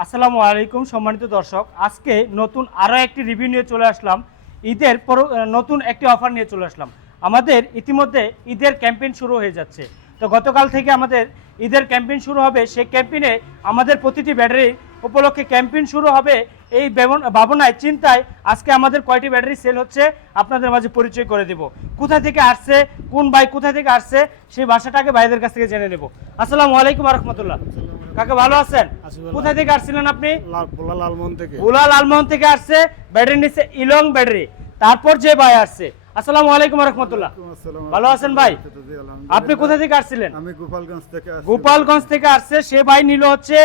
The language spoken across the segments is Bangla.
আসসালামু আলাইকুম সম্মানিত দর্শক, আজকে নতুন আরও একটি রিভিউ নিয়ে চলে আসলাম। ঈদের নতুন একটি অফার নিয়ে চলে আসলাম। আমাদের ইতিমধ্যে ঈদের ক্যাম্পেইন শুরু হয়ে যাচ্ছে। তো গতকাল থেকে আমাদের ঈদের ক্যাম্পেইন শুরু হবে। সেই ক্যাম্পেইনে আমাদের প্রতিটি ব্যাটারি উপলক্ষে ক্যাম্পেইন শুরু হবে। এই ভাবনায় চিন্তায় আজকে আমাদের কয়টি ব্যাটারি সেল হচ্ছে আপনাদের মাঝে পরিচয় করে দেব। কোথা থেকে আসছে, কোন ভাই কোথা থেকে আসছে, সেই ভাষাটাকে ভাইদের কাছ থেকে জেনে নেব। আসসালামু আলাইকুম ওয়া রাহমাতুল্লাহ। কাকা ভালো আছেন? কোথা থেকে আসছিলেন আপনি? ভোলা লালমোহন থেকে আসছে। ব্যাটারি নিচ্ছে ইলং ব্যাটারি। তারপর যে ভাই আসছে, আসসালামু আলাইকুম ওয়া রাহমাতুল্লাহ। ভালো আছেন ভাই? আপনি কোথা থেকে আসছিলেন? আমি গোপালগঞ্জ থেকে আসছি। গোপালগঞ্জ থেকে আসছে। সে ভাই নিল হচ্ছে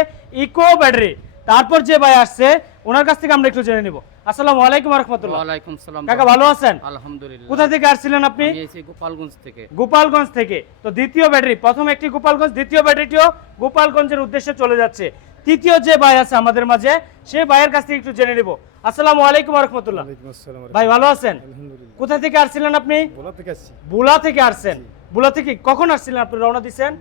ইকো ব্যাটারি। তারপর যে ভাই আসছে ওনার কাছ থেকে আমরা একটু জেনে নিব। আসসালামু আলাইকুম ওয়া রাহমাতুল্লাহ। ওয়ালাইকুম সালাম। কাকা ভালো আছেন? আলহামদুলিল্লাহ। কোথা থেকে আসছিলেন আপনি? আমি এসেছি গোপালগঞ্জ থেকে। গোপালগঞ্জ থেকে। তো দ্বিতীয় ব্যাটারি, প্রথম একটি গোপালগঞ্জ, দ্বিতীয় ব্যাটারিটিও গোপালগঞ্জের উদ্দেশ্যে চলে যাচ্ছে। তৃতীয় যে ভাই আছে আমাদের মাঝে, সেই ভাইয়ের কাছ থেকে একটু জেনে নেব। আসসালামু আলাইকুম ওয়া রাহমাতুল্লাহ। ভাই ভালো আছেন? কোথা থেকে আসছিলেন আপনি? ভোলা থেকে আসছি। ভোলা থেকে আসছেন। ভোলা থেকে কখন আসছিলেন আপনি? রওনা দিচ্ছেন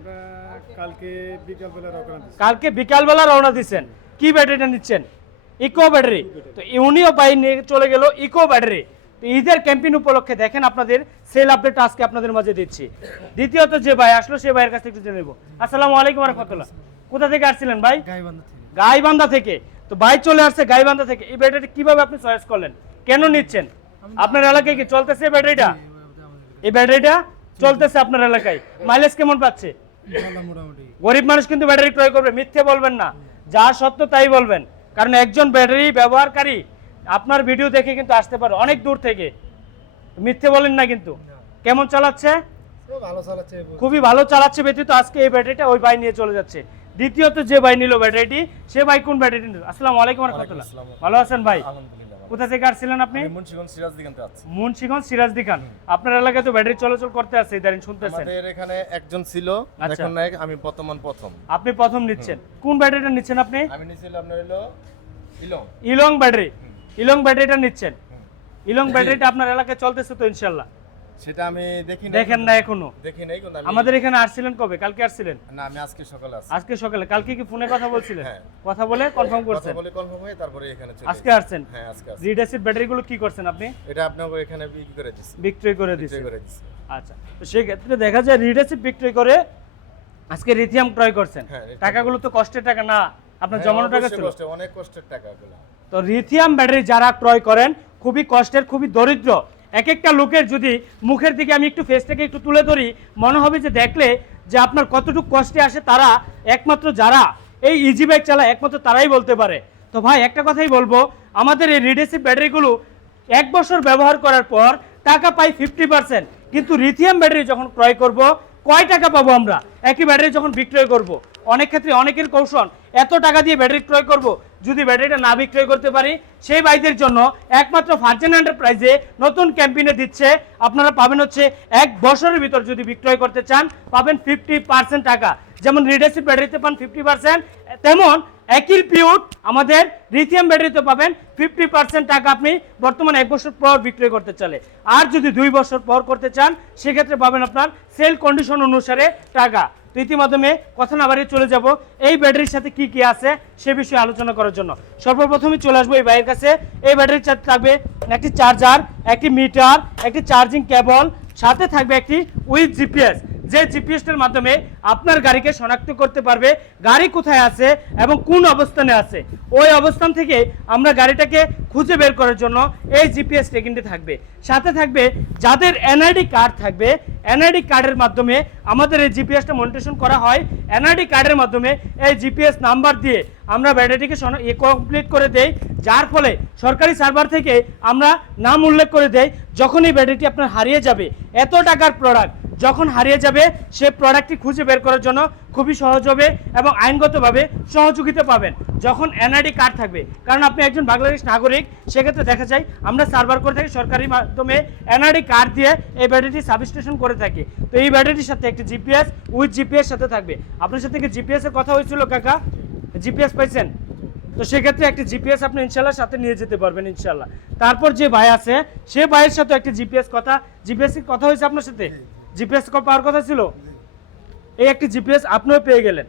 কালকে বিকালবেলা রওনা দিছি। কালকে বিকালবেলা রওনা দিচ্ছেন। কি ব্যাটারিটা নিচ্ছেন? Eco battery. তো উনিও ভাই নিয়ে চলে গেল ইকো ব্যাটারি। তো ঈদের ক্যাম্পেইন উপলক্ষে দেখেন আপনাদের সেল আপডেট আজকে আপনাদের মাঝে দিচ্ছি। দ্বিতীয়ত যে ভাই আসলো সেই ভাইয়ের কাছ থেকে একটু জেনে নেব। আসসালামু আলাইকুম ওয়া রাহমাতুল্লাহ। কোথা থেকে আসছিলেন ভাই? গাইবান্ধা থেকে। তো ভাই চলে আসছে গাইবান্ধা থেকে। এই ব্যাটারি কিভাবে আপনি চয়েস করলেন, কেন নিচ্ছেন? আপনার এলাকায় কি চলতেছে ব্যাটারিটা? এই ব্যাটারিটা চলতেছে আপনার এলাকায়। মাইলেজ কেমন পাচ্ছে? গরিব মানুষ কিন্তু ব্যাটারি ক্রয় করবে, মিথ্যে বলবেন না, যা সত্য তাই বলবেন। কারণ একজন ব্যাটারি ব্যবহারকারী আপনার ভিডিও দেখে কিন্তু আসতে পারে অনেক দূর থেকে। মিথ্যে বলেন না কিন্তু। কেমন চালাচ্ছে? খুবই ভালো চালাচ্ছে ব্যতীত আজকে এই ব্যাটারিটা ওই ভাই নিয়ে চলে যাচ্ছে। দ্বিতীয়ত যে ভাই নিল ব্যাটারিটি, সে ভাই কোন ব্যাটারিটি নিল? আসসালামু আলাইকুম ওয়া রাহমাতুল্লাহ। ভালো আছেন ভাই? কোথা থেকে আসছিলেন আপনি? মুন্সিগঞ্জ সিরাজদিখান থেকে আসছি। মুন্সিগঞ্জ সিরাজদিখান। আপনার এলাকায় তো ব্যাটারি চলাচল করতে আছে, ইদানিং শুনতেছেন। আমাদের এখানে একজন ছিল, আচ্ছা। এখন নাই, আমি বর্তমান প্রথম। আপনি প্রথম নিচ্ছেন। কোন ব্যাটারিটা নিচ্ছেন আপনি? আমি নিয়েছিলাম আপনার হলো ইলং। ইলং ব্যাটারি। ইলং ব্যাটারিটা নিচ্ছেন। ইলং ব্যাটারিটা আপনার এলাকায় চলতেছে তো ইনশাআল্লাহ? সেটা আমি দেখেন না এখনো? দেখি নাই কোন। আমাদের এখানে আসছিলেন কবে? কালকে আসছিলেন? না, আমি আজকে সকালে আসছি। আজকে সকালে। কালকে কি ফোনে কথা বলছিলেন? হ্যাঁ। কথা বলে কনফার্ম কথা করছেন? বলে কনফার্ম হয়ে তারপরে এখানে চলে আজকে আসছেন? হ্যাঁ, আজকে আসছি। রিড অ্যাসিড ব্যাটারিগুলো কি করছেন আপনি? এটা আপনাকে এখানে বিক্রি করে দিছি। বিক্রয় করে বিক্রি দিচ্ছেন। করে দিছি। আচ্ছা, তো সেই ক্ষেত্রে দেখা যায় রিড অ্যাসিড বিক্রয় করে আজকে লিথিয়াম ক্রয় করছেন। হ্যাঁ, লিথিয়াম। টাকাগুলো তো কষ্টের টাকা না, আপনার হ্যাঁ, জমানো টাকা অবশ্যই ছিল। কষ্ট, অনেক কষ্টের টাকাগুলো। তো লিথিয়াম ব্যাটারি যারা ক্রয় করেন খুবই কষ্টের, খুবই দরিদ্র। এক একটা লোকের যদি মুখের দিকে আমি একটু ফেসটাকে একটু তুলে ধরি, মনে হবে যে দেখলে যে আপনার কতটুকু কষ্টে আসে, তারা একমাত্র যারা এই ইজি বাইক চালায় একমাত্র তারাই বলতে পারে। তো ভাই একটা কথাই বলবো, আমাদের এই রিডেসিভ ব্যাটারিগুলো 1 বছর ব্যবহার করার পর টাকা পাই 50%, কিন্তু লিথিয়াম ব্যাটারি যখন ক্রয় করব কয় টাকা পাবো আমরা? একই ব্যাটারি যখন বিক্রয় করব, অনেক ক্ষেত্রে অনেকের কৌশল এত টাকা দিয়ে ব্যাটারি ক্রয় করব, যদি ব্যাটারিটা না বিক্রয় করতে পারি। সেই ভাইদের জন্য একমাত্র ফারজানা এন্টারপ্রাইজে নতুন ক্যাম্পেইনে দিচ্ছে, আপনারা পাবেন হচ্ছে 1 বছরের ভিতর যদি বিক্রয় করতে চান পাবেন 50% টাকা। যেমন রিডেসিভ ব্যাটারিতে পান 50%, তেমন একই পিউট আমাদের লিথিয়াম ব্যাটারিতে পাবেন 50% টাকা আপনি বর্তমানে 1 বছর পর বিক্রয় করতে চাইলে। আর যদি 2 বছর পর করতে চান সেক্ষেত্রে পাবেন আপনার সেল কন্ডিশন অনুসারে টাকা। তো ইতিমাধ্যমে কথা না বাড়িয়ে চলে যাব এই ব্যাটারির সাথে কি কি আছে সে বিষয়ে আলোচনা করার জন্য। সর্বপ্রথমে চলে আসবো এই ভাইয়ের কাছে। এই ব্যাটারির সাথে থাকবে একটি চার্জার, একটি মিটার, একটি চার্জিং কেবল, সাথে থাকবে একটি উইথ জিপিএস, যে জিপিএসটার মাধ্যমে আপনার গাড়িকে শনাক্ত করতে পারবে গাড়ি কোথায় আছে এবং কোন অবস্থানে আছে। ওই অবস্থান থেকে আমরা গাড়িটাকে খুঁজে বের করার জন্য এই জিপিএস ট্র্যাকিংটি থাকবে। সাথে থাকবে যাদের এনআইডি কার্ড থাকবে, এনআইডি কার্ডের মাধ্যমে আমাদের এই জিপিএসটা মনিটরেশন করা হয়। এনআইডি কার্ডের মাধ্যমে এই জিপিএস নাম্বার দিয়ে আমরা ব্যাটারিটিকে কমপ্লিট করে দেই, যার ফলে সরকারি সার্ভার থেকে আমরা নাম উল্লেখ করে দেই। যখন এই ব্যাটারিটি আপনার হারিয়ে যাবে, এত টাকার প্রোডাক্ট যখন হারিয়ে যাবে, সে প্রোডাক্টটি খুঁজে বের করার জন্য খুবই সহজ হবে এবং আইনগতভাবে সহযোগিতা পাবেন যখন এনআইডি কার্ড থাকবে। কারণ আপনি একজন বাংলাদেশ নাগরিক, সেক্ষেত্রে দেখা যায় আমরা সার্ভার করে থাকি সরকারি মাধ্যমে, এনআইডি কার্ড দিয়ে এই ব্যাটারিটি সাবস্টেশন করে থাকি। তো এই ব্যাটারিটির সাথে একটি জিপিএস উইথ জিপিএস সাথে থাকবে। আপনার সাথে কি জিপিএস এর কথা হয়েছিল কাকা? জিপিএস পাইছেন? তো সেক্ষেত্রে একটি জিপিএস আপনি ইনশাল্লাহ সাথে নিয়ে যেতে পারবেন ইনশাল্লাহ। তারপর যে ভাই আছে সে ভাইয়ের সাথে একটি জিপিএস এর কথা হয়েছে আপনার সাথে? জিপিএস পাওয়ার কথা ছিল, এই একটি জিপিএস আপনিও পেয়ে গেলেন।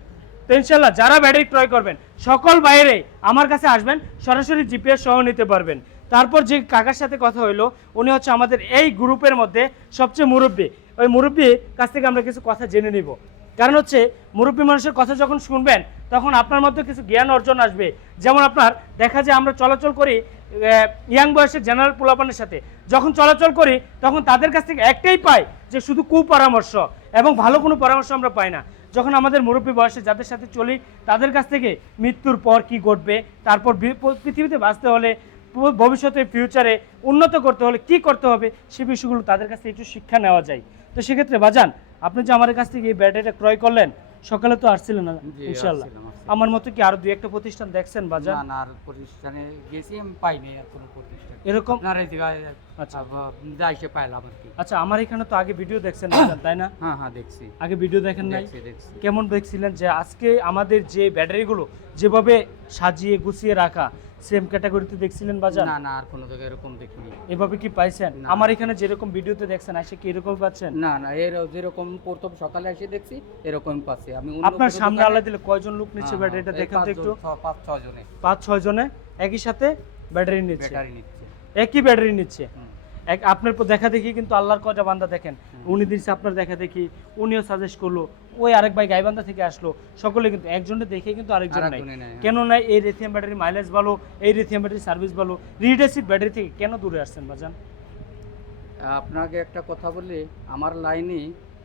তো ইনশাল্লাহ যারা ব্যাটারি ক্রয় করবেন সকল বাইরে আমার কাছে আসবেন, সরাসরি জিপিএস সহ নিতে পারবেন। তারপর যে কাকার সাথে কথা হইলো, উনি হচ্ছে আমাদের এই গ্রুপের মধ্যে সবচেয়ে মুরব্বী। ওই মুরব্বীর কাছ থেকে আমরা কিছু কথা জেনে নিব। কারণ হচ্ছে মুরব্বী মানুষের কথা যখন শুনবেন তখন আপনার মধ্যে কিছু জ্ঞান অর্জন আসবে। যেমন আপনার দেখা যায় আমরা চলাচল করি ইয়াং বয়সের জেনারেল পোলাপানের সাথে, যখন চলাচল করি তখন তাদের কাছ থেকে একটাই পাই যে শুধু কুপরামর্শ, এবং ভালো কোনো পরামর্শ আমরা পাই না। যখন আমাদের মুরব্বী বয়সে যাদের সাথে চলি তাদের কাছ থেকে মৃত্যুর পর কি ঘটবে, তারপর পৃথিবীতে বাঁচতে হলে, ভবিষ্যতে ফিউচারে উন্নত করতে হলে কি করতে হবে, সে বিষয়গুলো তাদের কাছ থেকে একটু শিক্ষা নেওয়া যায়। তো সেক্ষেত্রে বাজান, আপনি যে আমার কাছ থেকে এই ব্যাটারিটা ক্রয় করলেন, সকালে তো আসছিলেন না ইনশাল্লাহ? আমার মতো কি আরো দুই একটা প্রতিষ্ঠান দেখছেন বাজার? না আর প্রতিষ্ঠানে গেছি আমি পাইনি আর কোনো প্রতিষ্ঠান এরকম? আপনার এই জায়গায় আচ্ছা যাইছে পাইলাম আর কি। আচ্ছা, আমার এখানে তো আগে ভিডিও দেখছেন বাজান, তাই না? হ্যাঁ দেখছি। আগে ভিডিও দেখেন নাই? দেখছি। কেমন দেখছিলেন যে আজকে আমাদের যে ব্যাটারিগুলো যেভাবে সাজিয়ে গুছিয়ে রাখা, সেম ক্যাটাগরিতে দেখছিলেন বাজার? না আর কোনো জায়গায় এরকম দেখিনি। এভাবে কি পাইছেন? না। আমার এখানে যেরকম ভিডিওতে দেখছেন আসে কি এরকম পাচ্ছেন? না এর যেরকম প্রথম সকালে এসে দেখছি এরকম পাচ্ছি আমি। আপনার সামনে আল্লাহ দিলে কয়জন লোক নিচ্ছে ব্যাটারিটা দেখেন তো একটু? 5-6 জনে। 5-6 জনে একই সাথে ব্যাটারি নিচ্ছে, ব্যাটারি নিচ্ছে। একই ব্যাটারি নিচ্ছে। আপনার দেখা দেখি কিন্তু আল্লাহর কয়টা বান্দা দেখেন, উনি দিচ্ছে আপনার দেখা দেখি, উনিও সাজেস্ট করলো, ওই আরেক ভাই গাইবান্ধা থেকে আসলো, সকলে কিন্তু একজনের দেখে কিন্তু আরেকজন নাই। কেন নাই? এই লিথিয়াম ব্যাটারি মাইলেজ ভালো, এই লিথিয়াম ব্যাটারি সার্ভিস ভালো। লিড অ্যাসিড ব্যাটারি থেকে কেন দূরে আসছেন বাজান? আপনাকে একটা কথা বলি, আমার লাইনে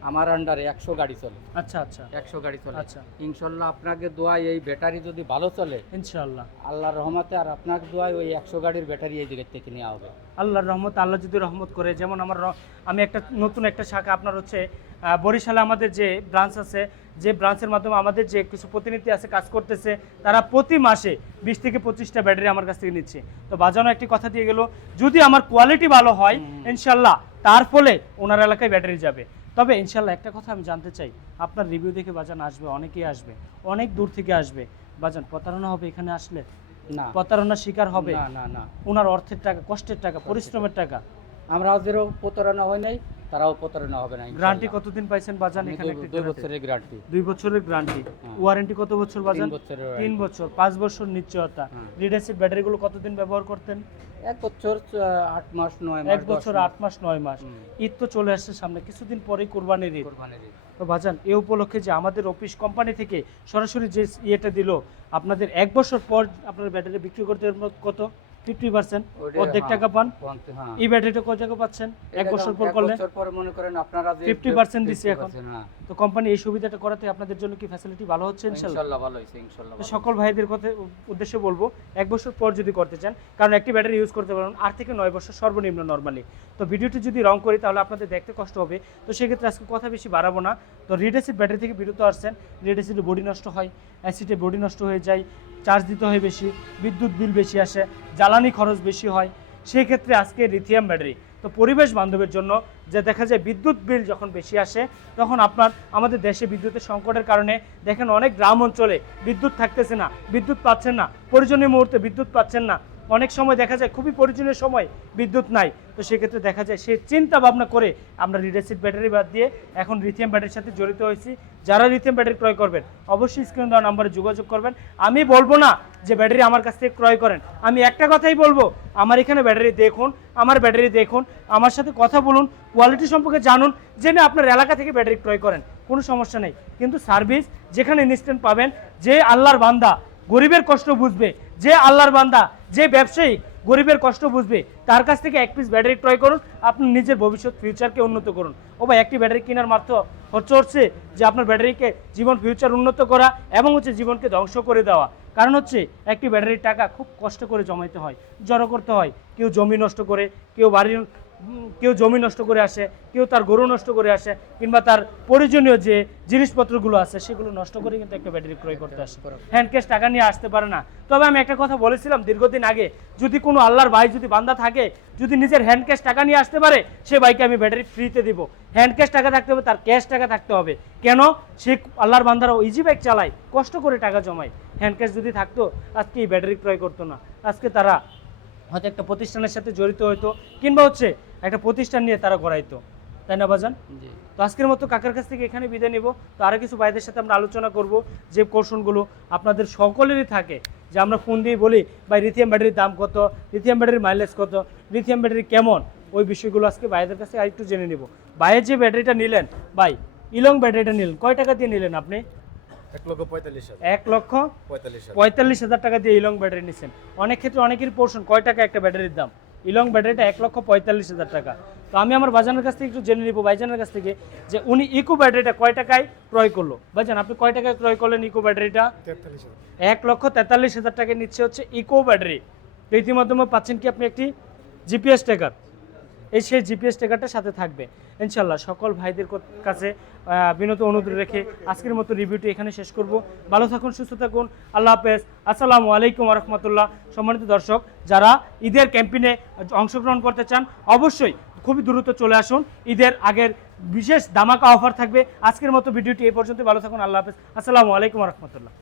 আমার আন্ডারে 100 গাড়ি চলে। আচ্ছা আচ্ছা 100 গাড়ি চলে। আচ্ছা ইনশাল্লাহ আপনাকে দোয়ায় এই ব্যাটারি যদি ভালো চলে ইনশাআল্লাহ, আল্লাহর রহমতে, আর আপনার দোয়ায় ওই 100 গাড়ির ব্যাটারি এই জায়গা থেকে নেওয়া হবে আল্লাহর রহমত। আল্লাহ যদি রহমত করে, যেমন আমি একটা নতুন একটা শাখা আপনার হচ্ছে বরিশালে আমাদের যে ব্রাঞ্চ আছে, যে ব্রাঞ্চের মাধ্যমে আমাদের যে কিছু প্রতিনিধি আছে কাজ করতেছে, তারা প্রতি মাসে 20 থেকে 25টা ব্যাটারি আমার কাছ থেকে নিচ্ছে। তো বাজানো একটি কথা দিয়ে গেল, যদি আমার কোয়ালিটি ভালো হয় ইনশাল্লাহ তার ফলে ওনার এলাকায় ব্যাটারি যাবে। তবে ইনশাল্লাহ একটা কথা আমি জানতে চাই, আপনার রিভিউ দেখে বাজান আসবে, অনেকেই আসবে, অনেক দূর থেকে আসবে বাজান, প্রতারণা হবে এখানে আসলে? না, প্রতারণার শিকার হবে? না ওনার অর্থের টাকা, কষ্টের টাকা, পরিশ্রমের টাকা। আমরাও যেরকম প্রতারণা হয় নাই, তারাও প্রতারণা হবে না। গ্যারান্টি কতদিন পাইছেন বাজান এখানে? 2 বছরের গ্যারান্টি। 2 বছরের গ্যারান্টি। ওয়ারেন্টি কত বছর বাজান? 3 বছরের। 3 বছর, 5 বছর নিশ্চয়তা। লিড অ্যাসিড ব্যাটারিগুলো কতদিন ব্যবহার করতেন? 1 বছর 8 মাস 9 মাস। 1 বছর 8 মাস 9 মাস। ঈদ তো চলে আসছে সামনে, কিছুদিন পরেই কুরবানির ঈদ। তো বাজান, এই উপলক্ষে যে আমাদের অফিস কোম্পানি থেকে সরাসরি যে ইয়েটা দিল, আপনাদের 1 বছর পর আপনার ব্যাটারি বিক্রি করতে কত? 50% অর্ধেক টাকা পান। এই ব্যাটারিটা কত টাকা পাচ্ছেন 1 বছর পর করলে? 1 বছর পর মনে করেন আপনারা যে 50% দিছি এখন। তো কোম্পানি এই সুবিধাটা করাতে আপনাদের জন্য কি ফ্যাসিলিটি ভালো হচ্ছে ইনশাআল্লাহ? ইনশাআল্লাহ ভালো হইছে ইনশাআল্লাহ। তো সকল ভাইদের কথা উদ্দেশ্যে বলবো, 1 বছর পর যদি করতে চান, কারণ একটি ব্যাটারি ইউজ করতে পারবেন 8 থেকে 9 বছর সর্বনিম্ন নরমালি। তো ভিডিওটি যদি রং করি তাহলে আপনাদের দেখতে কষ্ট হবে। তো সেক্ষেত্রে আজকে কথা বেশি বাড়াবো না। তো লিড অ্যাসিড ব্যাটারি থেকে বিরত আসছেন, লিড অ্যাসিডে বডি নষ্ট হয়, অ্যাসিডে বডি নষ্ট হয়ে যায়, চার্জ দিতে হয় বেশি, বিদ্যুৎ বিল বেশি আসে, জ্বালানি খরচ বেশি হয়। সেই ক্ষেত্রে আজকে লিথিয়াম ব্যাটারি তো পরিবেশ বান্ধবের জন্য, যে দেখা যায় বিদ্যুৎ বিল যখন বেশি আসে তখন আমাদের দেশে বিদ্যুতের সংকটের কারণে দেখেন অনেক গ্রাম অঞ্চলে বিদ্যুৎ থাকতেছে না, বিদ্যুৎ পাচ্ছেন না, প্রয়োজনীয় মুহূর্তে বিদ্যুৎ পাচ্ছেন না, অনেক সময় দেখা যায় খুবই প্রয়োজনীয় সময় বিদ্যুৎ নাই। তো সেক্ষেত্রে দেখা যায় সে চিন্তা ভাবনা করে আমরা লিড অ্যাসিড ব্যাটারি বাদ দিয়ে এখন লিথিয়াম ব্যাটারির সাথে জড়িত হয়েছি। যারা লিথিয়াম ব্যাটারি ক্রয় করবেন অবশ্যই স্ক্রিন দেওয়া নাম্বারে যোগাযোগ করবেন। আমি বলবো না যে ব্যাটারি আমার কাছ থেকে ক্রয় করেন, আমি একটা কথাই বলবো, আমার এখানে ব্যাটারি দেখুন, আমার ব্যাটারি দেখুন, আমার সাথে কথা বলুন, কোয়ালিটি সম্পর্কে জানুন, জেনে আপনার এলাকা থেকে ব্যাটারি ক্রয় করেন, কোনো সমস্যা নেই। কিন্তু সার্ভিস যেখানে ইনস্ট্যান্ট পাবেন, যে আল্লাহর বান্দা গরিবের কষ্ট বুঝবে, যে আল্লাহর বান্দা, যে ব্যবসায়ী গরিবের কষ্ট বুঝবে, তার কাছ থেকে 1 পিস ব্যাটারি ক্রয় করুন, আপনি নিজের ভবিষ্যৎ ফিউচারকে উন্নত করুন। ও ভাই, একটি ব্যাটারি কেনার মাত্র হচ্ছে যে আপনার ব্যাটারিকে জীবন ফিউচার উন্নত করা এবং হচ্ছে জীবনকে ধ্বংস করে দেওয়া। কারণ হচ্ছে একটি ব্যাটারির টাকা খুব কষ্ট করে জমাইতে হয়, জড়ো করতে হয়। কেউ জমি নষ্ট করে, কেউ জমি নষ্ট করে আসে, কেউ তার গরু নষ্ট করে আসে, কিংবা তার প্রয়োজনীয় যে জিনিসপত্রগুলো আছে সেগুলো নষ্ট করে কিন্তু একটা ব্যাটারি ক্রয় করতে আসে, হ্যান্ড ক্যাশ টাকা নিয়ে আসতে পারে না। তবে আমি একটা কথা বলেছিলাম দীর্ঘদিন আগে, যদি কোনো আল্লাহর ভাই যদি বান্দা থাকে, যদি নিজের হ্যান্ড ক্যাশ টাকা নিয়ে আসতে পারে, সে ভাইকে আমি ব্যাটারি ফ্রিতে দিব। হ্যান্ড ক্যাশ টাকা থাকতে হবে, তার ক্যাশ টাকা থাকতে হবে। কেন? সে আল্লাহর বান্দারা ইজি বাইক চালায়, কষ্ট করে টাকা জমায়। হ্যান্ড ক্যাশ যদি থাকতো আজকে এই ব্যাটারি ক্রয় করতো না, আজকে তারা হয়তো একটা প্রতিষ্ঠানের সাথে জড়িত হইতো, কিংবা হচ্ছে একটা প্রতিষ্ঠান নিয়ে তারা গড়াইতো। তাই না বাজান? জি। তো আজকের মতো কাকার কাছ থেকে এখানে বিদায় নিব। তো আরও কিছু ভাইদের সাথে আমরা আলোচনা করব যে কৌশলগুলো আপনাদের সকলেরই থাকে, যে আমরা ফোন দিয়ে বলি ভাই লিথিয়াম ব্যাটারির দাম কত, লিথিয়াম ব্যাটারির মাইলেজ কত, লিথিয়াম ব্যাটারি কেমন, ওই বিষয়গুলো আজকে ভাইদের কাছে আরেকটু জেনে নিব। ভাইয়ের যে ব্যাটারিটা নিলেন, ভাই ইলং ব্যাটারিটা নিলেন, কয় টাকা দিয়ে নিলেন আপনি? 1,45,000 1,45,000 টাকা দিয়ে ইলং ব্যাটারি নিচ্ছেন। অনেক ক্ষেত্রে অনেকের পোর্শন কয় টাকা একটা ব্যাটারির দাম, ইলং ব্যাটারিটা 1,45,000 টাকা। তো আমি আমার বাজানের কাছ থেকে একটু জেনে নিব ভাইজানের কাছ থেকে যে উনি ইকো ব্যাটারিটা কয় টাকায় ক্রয় করলো। ভাইজান আপনি কয় টাকায় ক্রয় করলেন ইকো ব্যাটারিটা? 1,43,000 টাকা নিচ্ছে হচ্ছে ইকো ব্যাটারি। তো ইতিমধ্যে পাচ্ছেন কি আপনি একটি জিপিএস ট্র্যাকার, সেই জিপিএস ট্র্যাকারটা সাথে থাকবে ইনশাল্লাহ। সকল ভাইদের কাছে বিনত অনুরোধ রেখে আজকের মতো রিভিউটি এখানে শেষ করব। ভালো থাকুন, সুস্থ থাকুন, আল্লাহ হাফেজ, আসসালামু আলাইকুম রহমতুল্লাহ। সম্মানিত দর্শক, যারা ঈদের ক্যাম্পেইনে অংশগ্রহণ করতে চান অবশ্যই খুবই দ্রুত চলে আসুন। ঈদের আগের বিশেষ ধামাকা অফার থাকবে। আজকের মতো ভিডিওটি এই পর্যন্ত। ভালো থাকুন, আল্লাহ হাফেজ, আসসালামু আলাইকুম রহমতুল্লাহ।